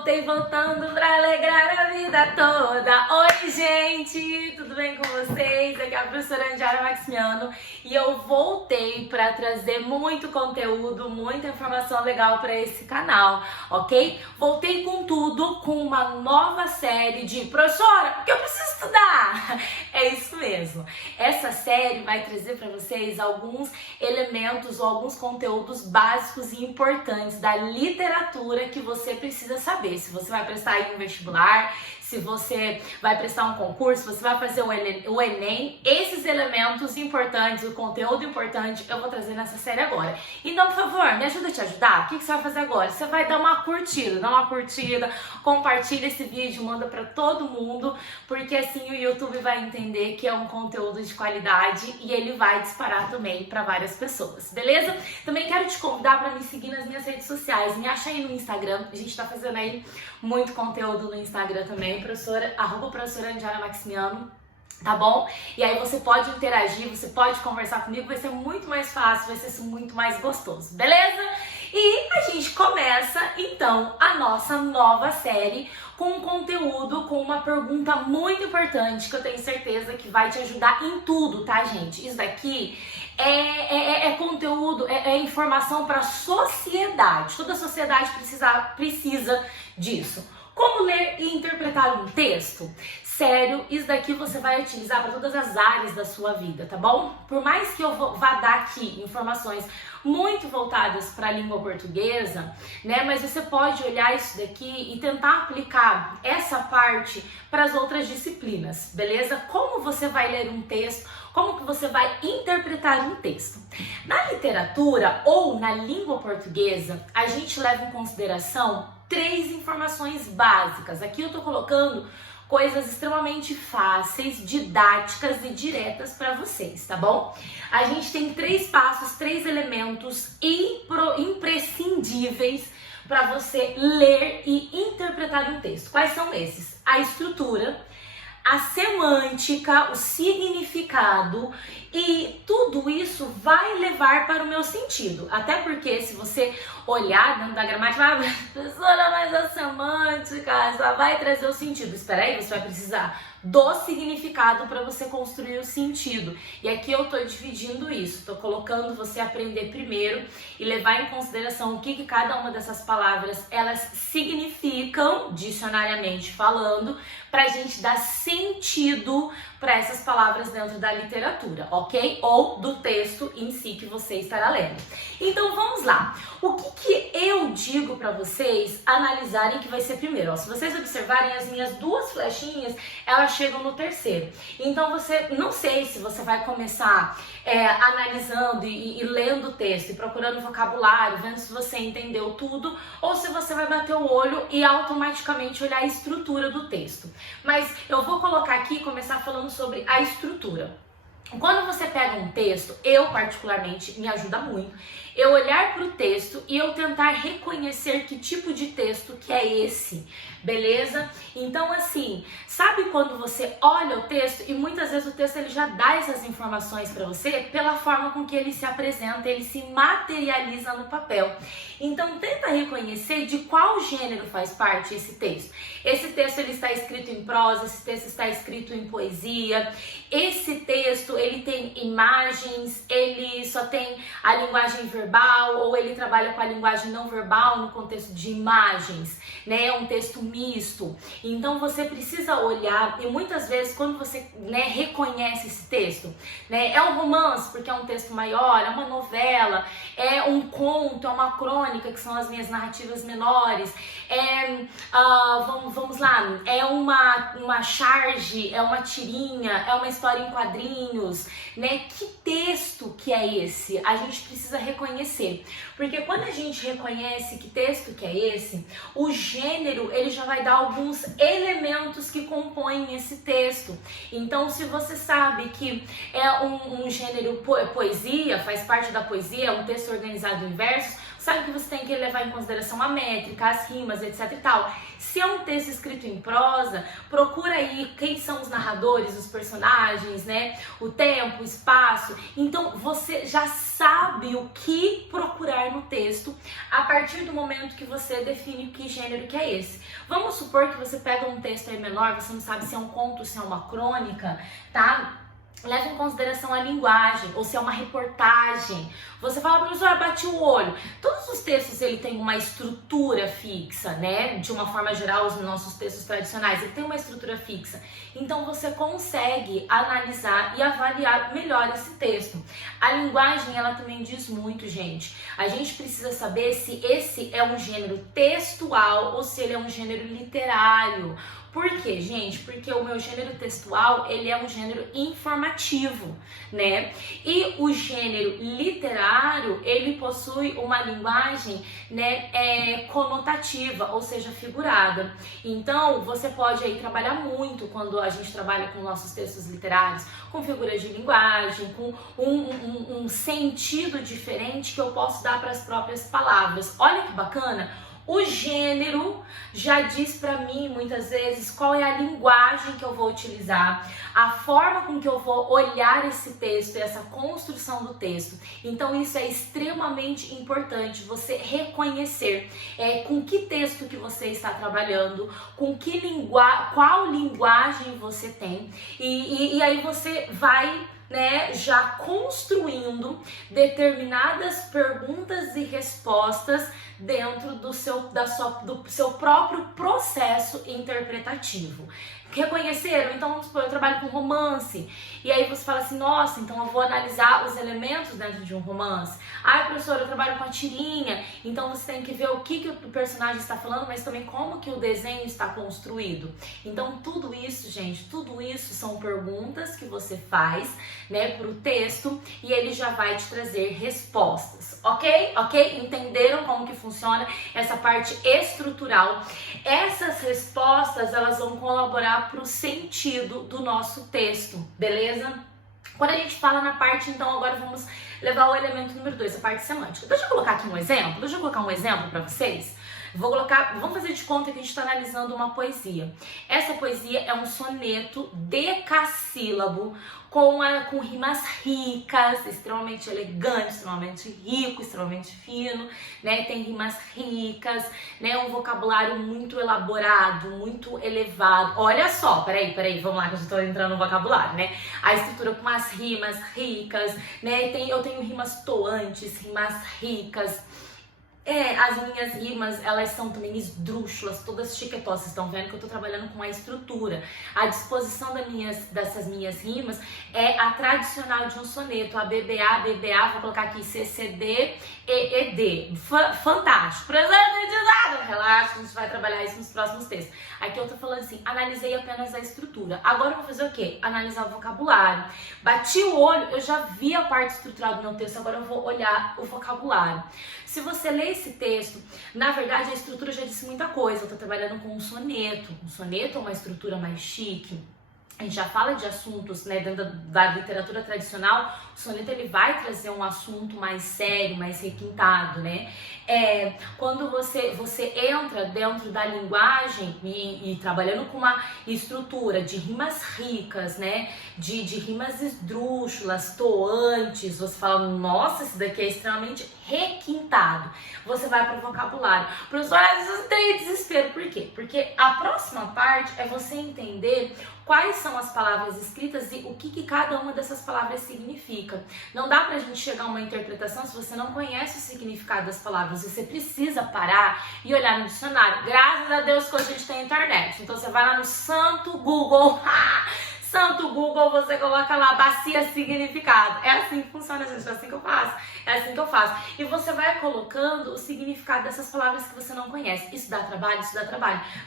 voltando pra alegrar a vida toda. Oi, gente, tudo bem com vocês? Aqui é a professora Andiara Maximiano e eu voltei pra trazer muito conteúdo, muita informação legal pra esse canal, ok? Voltei com tudo, com uma nova série de professora, porque eu preciso estudar. É isso mesmo. Essa série vai trazer pra vocês alguns elementos ou alguns conteúdos básicos e importantes da literatura que você precisa saber. Se você vai prestar aí um vestibular, se você vai prestar um concurso, se você vai fazer o Enem, esses elementos importantes, o conteúdo importante, eu vou trazer nessa série agora. Então, por favor, me ajuda a te ajudar. O que você vai fazer agora? Você vai dar uma curtida, compartilha esse vídeo, manda pra todo mundo, porque assim o YouTube vai entender que é um conteúdo de qualidade e ele vai disparar também pra várias pessoas, beleza? Também quero te convidar pra me seguir nas minhas redes sociais, me acha aí no Instagram, a gente tá fazendo aí muito conteúdo no Instagram também, professora Andiara Maximiano, tá bom? E aí você pode interagir, você pode conversar comigo, vai ser muito mais fácil, vai ser muito mais gostoso, beleza? E a gente começa então a nossa nova série com um conteúdo, com uma pergunta muito importante que eu tenho certeza que vai te ajudar em tudo, tá, gente? Isso daqui é conteúdo, é informação para a sociedade. Toda a sociedade precisa disso. Como ler e interpretar um texto? Sério, isso daqui você vai utilizar para todas as áreas da sua vida, tá bom? Por mais que eu vá dar aqui informações muito voltadas para a língua portuguesa, né? Mas você pode olhar isso daqui e tentar aplicar essa parte para as outras disciplinas, beleza? Como você vai ler um texto? Como que você vai interpretar um texto? Na literatura ou na língua portuguesa, a gente leva em consideração 3 informações básicas. Aqui eu tô colocando coisas extremamente fáceis, didáticas e diretas para vocês, tá bom? A gente tem 3 passos, 3 elementos imprescindíveis para você ler e interpretar um texto. Quais são esses? A estrutura, a semântica, o significado, e tudo isso vai levar para o meu sentido. Até porque se você olhar dentro da gramática, professora, mas a semântica só vai trazer o sentido. Espera aí, você vai precisar do significado para você construir o sentido. E aqui eu tô dividindo isso, tô colocando você aprender primeiro e levar em consideração o que cada uma dessas palavras elas significam, dicionariamente falando, pra gente dar sentido para essas palavras dentro da literatura, ok? Ou do texto em si que você estará lendo. Então vamos lá. O que eu digo para vocês analisarem que vai ser primeiro? Ó, se vocês observarem as minhas 2 flechinhas, elas chegam no terceiro. Então você, não sei se você vai começar analisando e lendo o texto e procurando vocabulário, vendo se você entendeu tudo, ou se você vai bater o olho e automaticamente olhar a estrutura do texto. Mas eu vou colocar aqui e começar falando sobre a estrutura. Quando você pega um texto, eu particularmente, me ajuda muito, eu olhar para o texto e eu tentar reconhecer que tipo de texto que é esse, beleza? Então assim, sabe quando você olha o texto e muitas vezes o texto ele já dá essas informações para você pela forma com que ele se apresenta, ele se materializa no papel. Então tenta reconhecer de qual gênero faz parte esse texto. Esse texto ele está escrito em prosa, esse texto está escrito em poesia, esse texto ele tem imagens, ele só tem a linguagem verbal ou ele trabalha com a linguagem não verbal no contexto de imagens, né? É um texto misto. Então você precisa olhar e muitas vezes quando você, né, reconhece esse texto, né, é um romance porque é um texto maior, é uma novela, é um conto, é uma crônica que são as minhas narrativas menores, vamos lá, é uma charge, é uma tirinha, é uma história em quadrinhos, né? Que texto que é esse? A gente precisa reconhecer, porque quando a gente reconhece que texto que é esse, o gênero ele já vai dar alguns elementos que compõem esse texto. Então, se você sabe que é um gênero poesia, faz parte da poesia, é um texto organizado em versos, sabe que você tem que levar em consideração a métrica, as rimas, etc e tal. Se é um texto escrito em prosa, procura aí quem são os narradores, os personagens, né? O tempo, o espaço. Então você já sabe o que procurar no texto a partir do momento que você define que gênero que é esse. Vamos supor que você pega um texto aí menor, você não sabe se é um conto, se é uma crônica, tá? Leve em consideração a linguagem, ou se é uma reportagem. Você fala, professora, bati o olho. Todos os textos, ele tem uma estrutura fixa, né? De uma forma geral, os nossos textos tradicionais, ele tem uma estrutura fixa. Então, você consegue analisar e avaliar melhor esse texto. A linguagem, ela também diz muito, gente. A gente precisa saber se esse é um gênero textual ou se ele é um gênero literário. Por quê, gente? Porque o meu gênero textual, ele é um gênero informativo, né? E o gênero literário, ele possui uma linguagem, né, conotativa, ou seja, figurada. Então, você pode aí trabalhar muito quando a gente trabalha com nossos textos literários, com figuras de linguagem, com um sentido diferente que eu posso dar para as próprias palavras. Olha que bacana! O gênero já diz para mim, muitas vezes, qual é a linguagem que eu vou utilizar, a forma com que eu vou olhar esse texto, essa construção do texto. Então, isso é extremamente importante, você reconhecer com que texto que você está trabalhando, com que qual linguagem você tem, e aí você vai, né, já construindo determinadas perguntas e respostas dentro do seu próprio processo interpretativo. Reconheceram? Então, vamos supor, eu trabalho com romance, e aí você fala assim, nossa, então eu vou analisar os elementos dentro de um romance. Ai, professora, eu trabalho com a tirinha, então você tem que ver o que o personagem está falando, mas também como que o desenho está construído. Então, tudo isso, gente, tudo isso são perguntas que você faz, né, para o texto, e ele já vai te trazer respostas, ok? Ok? Entenderam como que funciona essa parte estrutural? Essas respostas, elas vão colaborar para o sentido do nosso texto, beleza? Quando a gente fala na parte, então, agora vamos levar o elemento número 2, a parte semântica. Deixa eu colocar aqui um exemplo, deixa eu colocar um exemplo para vocês. Vamos fazer de conta que a gente está analisando uma poesia. Essa poesia é um soneto decassílabo com rimas ricas, extremamente elegante, extremamente rico, extremamente fino, né? Tem rimas ricas, né? Um vocabulário muito elaborado, muito elevado. Olha só, peraí, vamos lá que eu já estou entrando no vocabulário, né? A estrutura com as rimas ricas, né? Eu tenho rimas toantes, rimas ricas. As minhas rimas, elas são também esdrúxulas, todas chiquetosas. Vocês estão vendo que eu tô trabalhando com a estrutura. A disposição dessas minhas rimas é a tradicional de um soneto. A BBA, vou colocar aqui CCD, EED. Fantástico. Relaxa, a gente vai trabalhar isso nos próximos textos. Aqui eu tô falando assim, analisei apenas a estrutura. Agora eu vou fazer o quê? Analisar o vocabulário. Bati o olho, eu já vi a parte estrutural do meu texto, agora eu vou olhar o vocabulário. Se você lê esse texto, na verdade a estrutura já disse muita coisa. Eu tô trabalhando com um soneto. Um soneto é uma estrutura mais chique. A gente já fala de assuntos, né, dentro da literatura tradicional. O soneto, ele vai trazer um assunto mais sério, mais requintado, né? Quando você entra dentro da linguagem e trabalhando com uma estrutura de rimas ricas, né? De rimas esdrúxulas, toantes, você fala, nossa, isso daqui é extremamente requintado. Você vai para o vocabulário. Professora, às vezes tem desespero. Por quê? Porque a próxima parte é você entender quais são as palavras escritas e o que cada uma dessas palavras significa. Não dá pra gente chegar a uma interpretação se você não conhece o significado das palavras. Você precisa parar e olhar no dicionário. Graças a Deus que hoje a gente tem internet. Então você vai lá no santo Google. Santo Google, você coloca lá, bacia significado. É assim que funciona, gente, é assim que eu faço. É assim que eu faço. E você vai colocando o significado dessas palavras que você não conhece. Isso dá trabalho,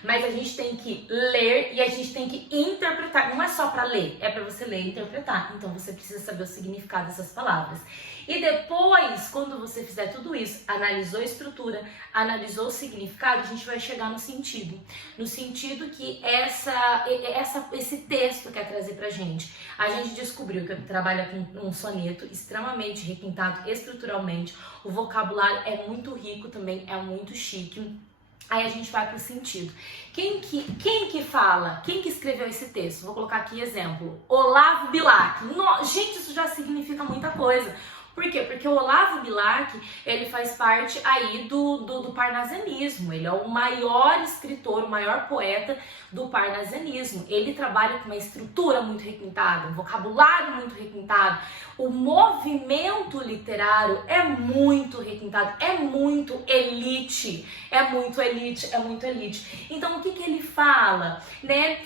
Mas a gente tem que ler e a gente tem que interpretar. Não é só pra ler, é pra você ler e interpretar. Então você precisa saber o significado dessas palavras. E depois, quando você fizer tudo isso, analisou a estrutura, analisou o significado, a gente vai chegar no sentido. No sentido que esse texto quer trazer pra gente? A gente descobriu que trabalha com um soneto extremamente requintado estruturalmente, o vocabulário é muito rico também, é muito chique. Aí a gente vai pro sentido. Quem que fala? Quem que escreveu esse texto? Vou colocar aqui exemplo. Olavo Bilac. Gente, isso já significa muita coisa. Por quê? Porque o Olavo Bilac, ele faz parte aí do parnasianismo. Ele é o maior escritor, o maior poeta do parnasianismo. Ele trabalha com uma estrutura muito requintada, um vocabulário muito requintado. O movimento literário é muito requintado, é muito elite, é muito elite, é muito elite. Então, o que ele fala, né?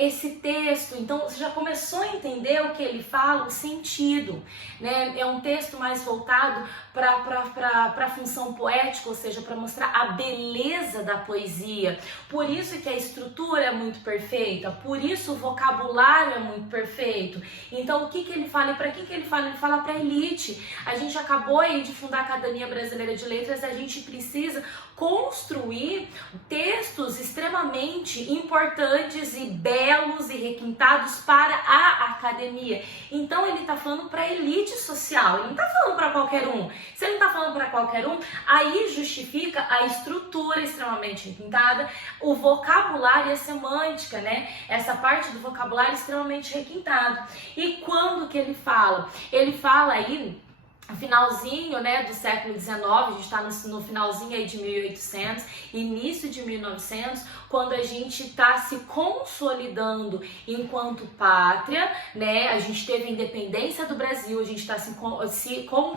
Esse texto, então, você já começou a entender o que ele fala, o sentido, né? É um texto mais voltado para a função poética, ou seja, para mostrar a beleza da poesia. Por isso que a estrutura é muito perfeita, por isso o vocabulário é muito perfeito. Então, o que ele fala e para que ele fala? Ele fala para a elite. A gente acabou aí de fundar a Academia Brasileira de Letras, a gente precisa construir textos extremamente importantes e belos e requintados para a academia. Então ele está falando para a elite social, ele não está falando para qualquer um. Se ele não está falando para qualquer um, aí justifica a estrutura extremamente requintada, o vocabulário e a semântica, né? Essa parte do vocabulário extremamente requintado. E quando que ele fala? Ele fala aí finalzinho, né, do século XIX, a gente está no finalzinho aí de 1800, início de 1900, quando a gente está se consolidando enquanto pátria, né, a gente teve a independência do Brasil, a gente está se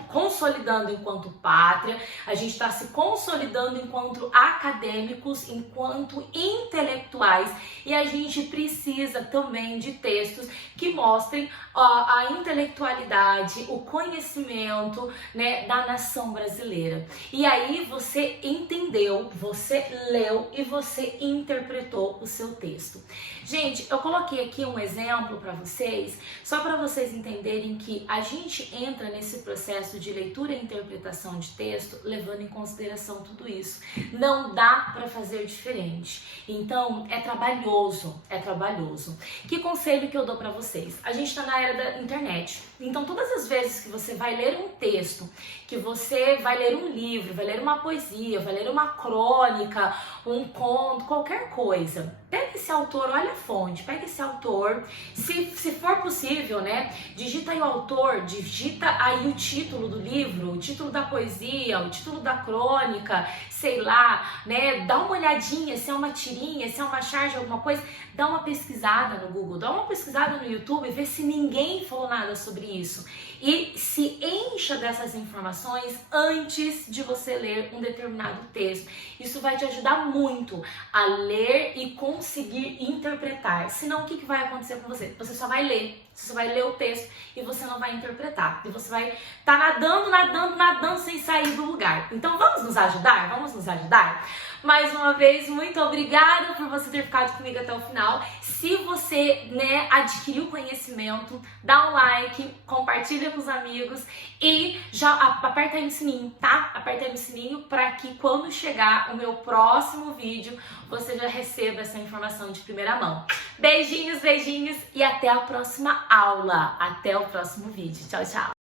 consolidando enquanto pátria, a gente está se consolidando enquanto acadêmicos, enquanto intelectuais, e a gente precisa também de textos que mostrem a intelectualidade, o conhecimento, né, da nação brasileira. E aí você entendeu, você leu e você interpretou o seu texto. Gente, eu coloquei aqui um exemplo para vocês, só para vocês entenderem que a gente entra nesse processo de leitura e interpretação de texto levando em consideração tudo isso. Não dá para fazer diferente. Então, é trabalhoso, é trabalhoso. Que conselho que eu dou para vocês? A gente está na era da internet. Então, todas as vezes que você vai ler um texto, que você vai ler um livro, vai ler uma poesia, vai ler uma crônica, um conto, qualquer coisa, pega esse autor, olha a fonte, pega esse autor, se for possível, né, digita aí o autor, digita aí o título do livro, o título da poesia, o título da crônica, sei lá, né, dá uma olhadinha, se é uma tirinha, se é uma charge, alguma coisa, dá uma pesquisada no Google, dá uma pesquisada no YouTube, vê se ninguém falou nada sobre isso. E se encha dessas informações antes de você ler um determinado texto. Isso vai te ajudar muito a ler e conseguir interpretar. Senão, o que vai acontecer com você? Você só vai ler. Você só vai ler o texto e você não vai interpretar. E você vai estar nadando sem sair do lugar. Então, vamos nos ajudar? Vamos nos ajudar? Mais uma vez, muito obrigada por você ter ficado comigo até o final. Se você, né, adquiriu conhecimento, dá um like, compartilha com os amigos e já aperta aí no sininho, tá? Aperta aí no sininho para que quando chegar o meu próximo vídeo, você já receba essa informação de primeira mão. Beijinhos, beijinhos e até a próxima aula. Até o próximo vídeo. Tchau, tchau.